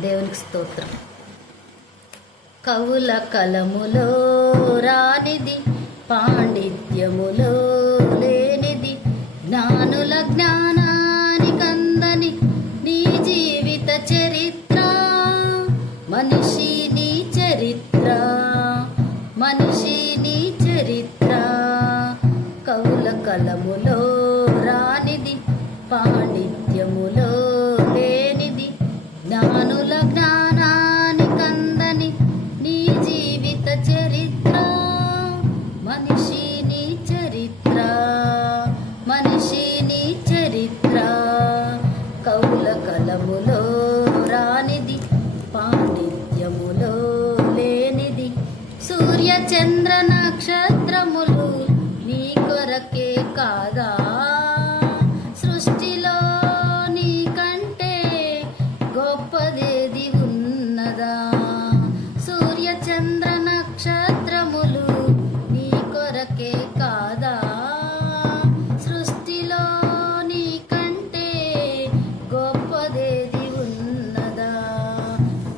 దేవునికి స్తోత్రం. కవుల కలములో రానిది, పాండిత్యములో లేనిది, జ్ఞానుల జ్ఞానానికందని నీ జీవిత చరిత్ర. మనిషి నీ చరిత్ర, మనిషి నీ చరిత్ర. కవుల కలములో రానిది, పాండిత్యములో లేనిది, జ్ఞానుల జ్ఞానానికందని నీ జీవిత చరిత్ర. మనిషి నీ చరిత్ర, మనిషి నీ చరిత్ర. కవుల కలములో రానిది, పాండిత్యములో లేనిది, సూర్య చంద్ర నక్షత్రములు నీ కొరకే కాదా? సృష్టిలో నీ కంటే గొప్పదేది ఉన్నదా? సూర్య చంద్ర నక్షత్రములు నీ కొరకే కాదా? సృష్టిలో నీ కంటే గొప్పదేది ఉన్నదా?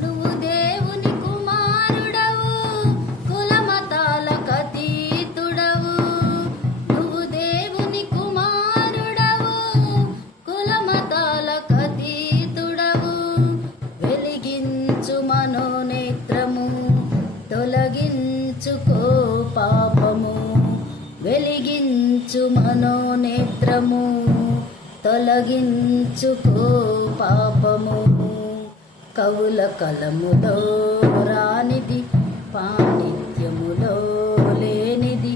నువ్వు దేవుని కుమారుడవు, కులమతాలకతీతుడవు. నువ్వు దేవుని కుమారుడవు, కులమతాలకతీతుడవు. వెలిగించు మనోనేత్రము, తొలగించుకో పాపము. వెలిగించు మనోనేత్రము, తొలగించుకో పాపము. కవుల కలములో రానిది, పాండిత్యములో లేనిది,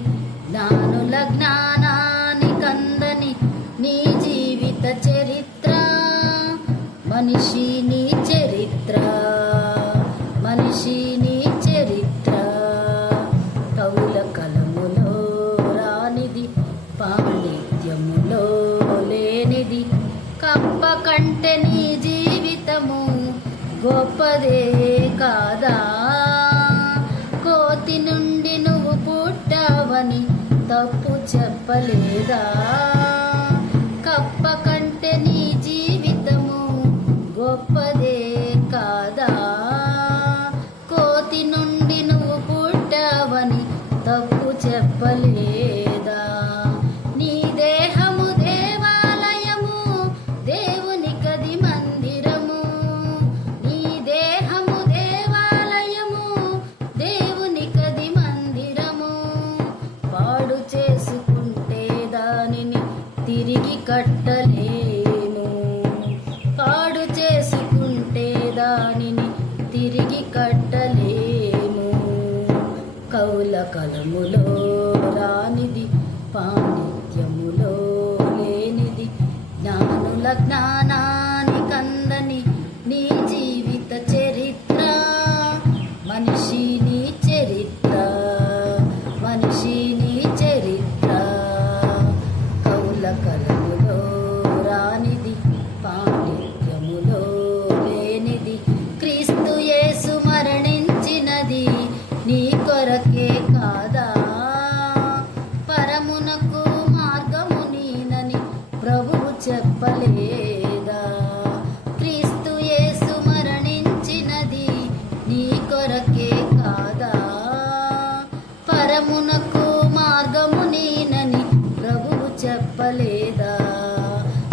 జ్ఞానుల జ్ఞానానికందని నీ జీవిత చరిత్ర. మనిషి నీ చరిత్ర, మనిషి నీ చరిత్ర. కవుల కలములో రానిది, పాండిత్యములో లేనిది, కప్ప కంటే నీ జీవితము గొప్పదే కాదా? కోతి నుండి నువ్వు పుట్టావని తప్పు చెప్పలేదా? కప్ప కంటే నీ జీవితము గొప్పదే కాదా? కోతి నుండి నువ్వు పుట్టావని తప్పు చెప్పలేదా? నీ దేహము దేవాలయము, దేవునికది మందిరము. నీ దేహము దేవాలయము, దేవునికది మందిరము. పాడు చేసుకుంటే దానిని తిరిగి కట్టలేము. పాడు చేసుకుంటే దానిని తిరిగి కట్టలేము. కవుల కలములో రానిది, పాండిత్యములో లేనిది, జ్ఞానుల జ్ఞానానికందని నీ జీవిత చరిత్ర. మనిషి నీ చరిత్ర, మనిషి నీ చరిత్ర. కవుల కలములో రానిది, పాండిత్యములో లేనిది, క్రీస్తు యేసు మరణించినది నీ కొరకే కాదా? పరమునకు మార్గము నీనని ప్రభువు చెప్పలేదా? క్రీస్తు యేసు మరణించినది నీ కొరకే కాదా? పరమునకు మార్గము నీనని ప్రభువు చెప్పలేదా?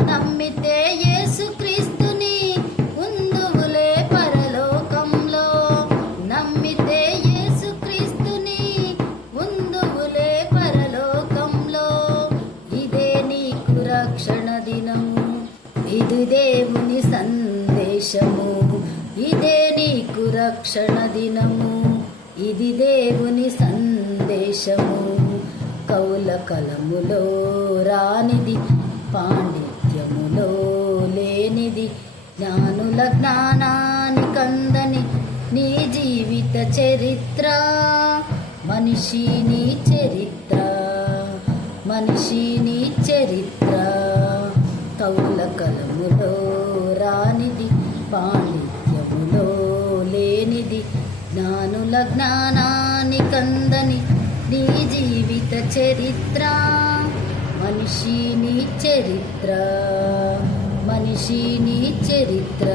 నమ్మితే యేసు క్రీస్తుని ఉందువులే పరలోకంలో. నమ్మితే యేసు క్రీస్తుని ఉందువులే పరలోకంలో. ఇదే నీకు రక్షణ దినము, ఇది దేవుని సందేశము. ఇదే నీకు రక్షణ దినము, ఇది దేవుని సందేశము. కవుల కలములో రానిది, పాండిత్యములో లేనిది, జ్ఞానుల జ్ఞానానికందని నీ జీవిత చరిత్ర. మనిషి నీ చరిత్ర, మనిషి నీ చరిత్ర. కవుల కలములో రానిది, పాండిత్యములో లేనిది, జ్ఞానుల జ్ఞానానికందని నీ జీవిత చరిత్ర. మనిషి నీ చరిత్ర, మనిషి నీ చరిత్ర.